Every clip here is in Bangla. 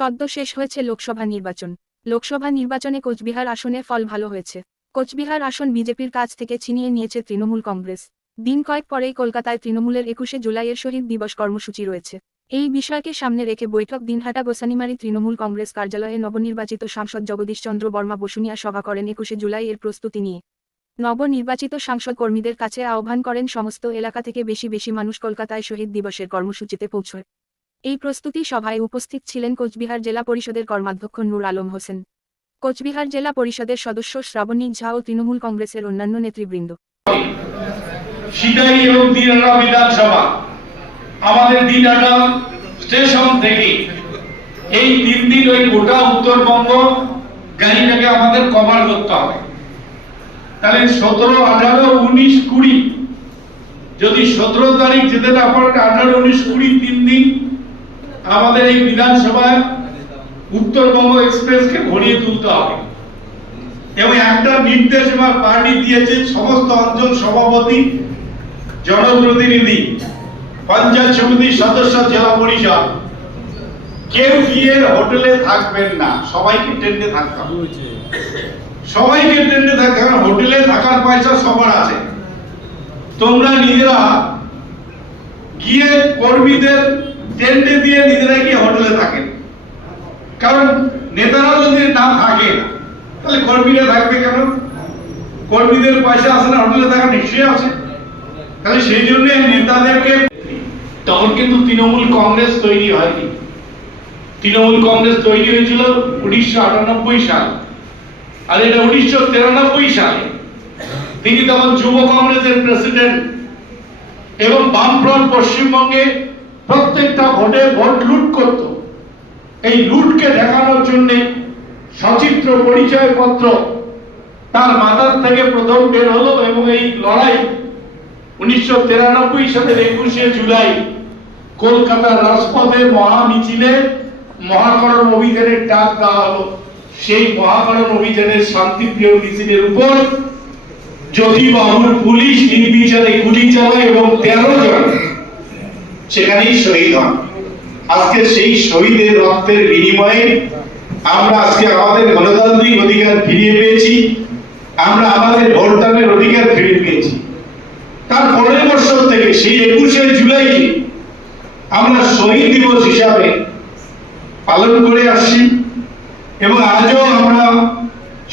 সদ্য শেষ হয়েছে লোকসভা নির্বাচন। লোকসভা নির্বাচনে কোচবিহার আসনে ফল ভালো হয়েছে। কোচবিহার আসন বিজেপির কাছ থেকে ছিনিয়ে নিয়েছে তৃণমূল কংগ্রেস। দিন কয়েক পরেই কলকাতায় তৃণমূলের একুশে জুলাইয়ের শহীদ দিবস কর্মসূচি রয়েছে। এই বিষয়কে সামনে রেখে বৈঠক দিনহাটা গোসানিমারি তৃণমূল কংগ্রেস কার্যালয়ে নবনির্বাচিত সাংসদ জগদীশ চন্দ্র বর্মা বসুনিয়া সভা করেন একুশে জুলাই এর প্রস্তুতি নিয়ে। নবনির্বাচিত সাংসদ কর্মীদের কাছে আহ্বান করেন সমস্ত এলাকা থেকে বেশি বেশি মানুষ কলকাতায় শহীদ দিবসের কর্মসূচিতে পৌঁছয়। এই প্রস্তুতি সভায় উপস্থিত ছিলেন কোচবিহার জেলা পরিষদের কর্মাধ্যক্ষ নূর আলম হোসেন। কোচবিহার জেলা পরিষদের সদস্য শ্রাবণী ঝা ও তৃণমূল কংগ্রেসের অন্যান্য নেতৃবৃন্দ। আমাদের দিনাটা স্টেশন থেকে এই তিন দিন ওই গোটা উত্তরবঙ্গ গাড়িটাকে আমাদের কভার করতে হবে। তাহলে সতেরো, আঠারো, উনিশ, কুড়ি, যদি সতেরো তারিখ যেতে না পারেন, আঠারো, উনিশ, কুড়ি, তিন দিন আমাদের এই বিধানসভায় উত্তরবঙ্গ এক্সপ্রেসকে ভরিয়ে তুলতে হবে। এবং একটা নির্দেশ আমার পার্টি দিয়েছে, সমস্ত অঞ্চল সভাপতি, জনপ্রতিনিধি, পঞ্চায়েত সমিতির সদস্য, জেলা পরিষদ, কেউ গিয়ে হোটেলে থাকবেন না, সবাইকে টেন্ডে থাকতে হবে। সবাইকে টেন্ডে থাকতে হবে হোটেলে থাকার পয়সা সবার আছে। তোমরা নিজেরা গিয়ে কর্মীদের টেন্ডে দিয়ে নিজেরা গিয়ে হোটেলে থাকেন? কারণ নেতারা যদি না থাকে, তাহলে কর্মীরা থাকবে কেন? কর্মীদের পয়সা আছে না, হোটেলে থাকা নিশ্চয়ই আছে। তাহলে সেই জন্য নেতাদেরকে তখন কিন্তু তৃণমূল কংগ্রেস তৈরি হয়নি। তৃণমূল কংগ্রেস তৈরি হয়েছিল উনিশশো আটানব্বই সাল। আর এটা উনিশশো তিরানব্বই সালে। তিনি তখন যুব কংগ্রেসের প্রেসিডেন্ট এবং বামফ্রন্ট পশ্চিমবঙ্গে প্রত্যেকটা ভোটে ভোট লুট করত। এই লুটকে দেখানোর জন্য সচিত্র পরিচয় পত্র তার মাথার থেকে প্রথম বের হলো এবং এই লড়াই উনিশশো তিরানব্বই সালের একুশে জুলাই কলকাতার রাজপথে মহা মিছিলে মহাকরণ অভিযানের ডাক দেওয়া হলো। সেই মহাকরণ অভিযানের শান্তিপ্রিয় মিছিলের উপর যদি জ্যোতিবাবুর পুলিশ নির্বিচারে গুলি চালায় এবং তেরো জন সেখানেই শহীদ হন। আজকে সেই শহীদের রক্তের বিনিময়ে আমরা আজকে আমাদের গণতান্ত্রিক অধিকার ফিরিয়ে পেয়েছি, আমরা আমাদের ভোটদানের অধিকার ফিরে পেয়েছি। তার পরের বছর থেকে সেই একুশে জুলাইকে আমরা শহীদ দিবস হিসাবে পালন করে আসছি এবং আজও আমরা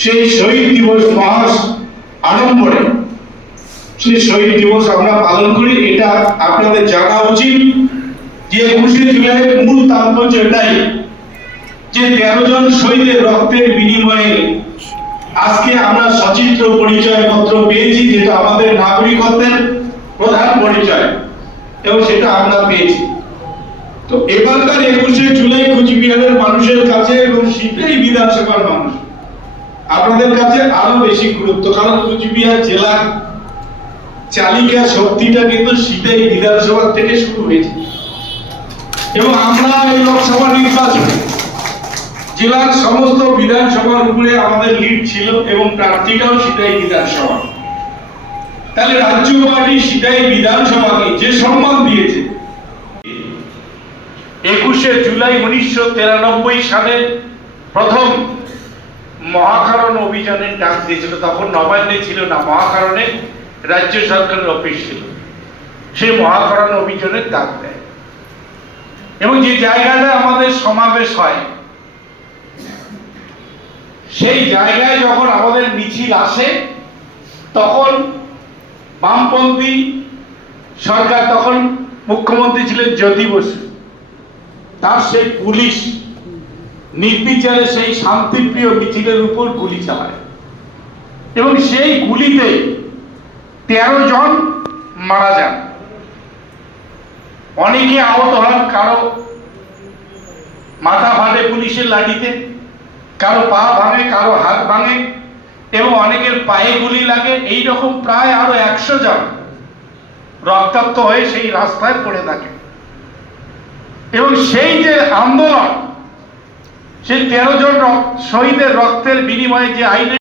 সেই শহীদ দিবস মহাস আড়ম্বরে সেই শহীদ দিবস আমরা পালন করি। এটা আপনাদের জানা উচিত। যে একুশে জুলাইয়ের মূল তাৎপর্য এটাই যে তেরো জন শহীদের রক্তের বিনিময়ে আজকে আমরা সচিত্র পরিচয় পত্র পেয়েছি, যেটা আমাদের নাগরিকত্বের প্রধান পরিচয়, এবং সেটা আমরা পেয়েছি। তো এবারকার একুশে জুলাই কুচবিহারের মানুষের কাছে এবং শীতেই বিধানসভার মানুষ। আপনাদের কাছে আরও বেশি গুরুত্ব, কারণ কুচবিহার জেলার চালিকা শক্তিটা কিন্তু শীতেই বিধানসভা থেকে শুরু হয়েছে। এবং আমরা এই লোকসভা নির্বাচনে জেলার সমস্ত বিধানসভার উপরে আমাদের লিড ছিল এবং প্রার্থীটাও সিটাই বিধানসভা। তাহলে রাজ্য পার্টি সিটাই বিধানসভাকে যে সম্মান দিয়েছে। একুশে জুলাই উনিশশো তিরানব্বই সালে প্রথম মহাকারণ অভিযানের ডাক দিয়েছিল। তখন নবান্নে ছিল না, মহাকারণে রাজ্য সরকারের অফিস ছিল। সেই মহাকারণ অভিযানের ডাক দেয়। এবং যে জায়গাটা আমাদের সমাবেশ হয়, সেই জায়গায় যখন আমাদের মিছিল আসে, তখন বামপন্থী সরকার, তখন মুখ্যমন্ত্রী ছিলেন জ্যোতি বসু। তার সেই পুলিশ নির্বিচারে সেই শান্তিপ্রিয় মিছিলের উপর গুলি চালায়। এবং সেই গুলিতে তেরো জন মারা যান। অনেকে আহত হন কারও মাথা ফাটে পুলিশের লাঠিতে কারও পা ভাঙে, কারও হাত ভাঙে, এবং অনেকের পায়ে গুলি লাগে। এই রকম প্রায় আরও একশো জন রক্তাক্ত হয়ে সেই রাস্তায় পড়ে থাকে। এবং সেই যে আন্দোলন, সেই তেরো জন শহীদের রক্তের বিনিময়ে যে আইনের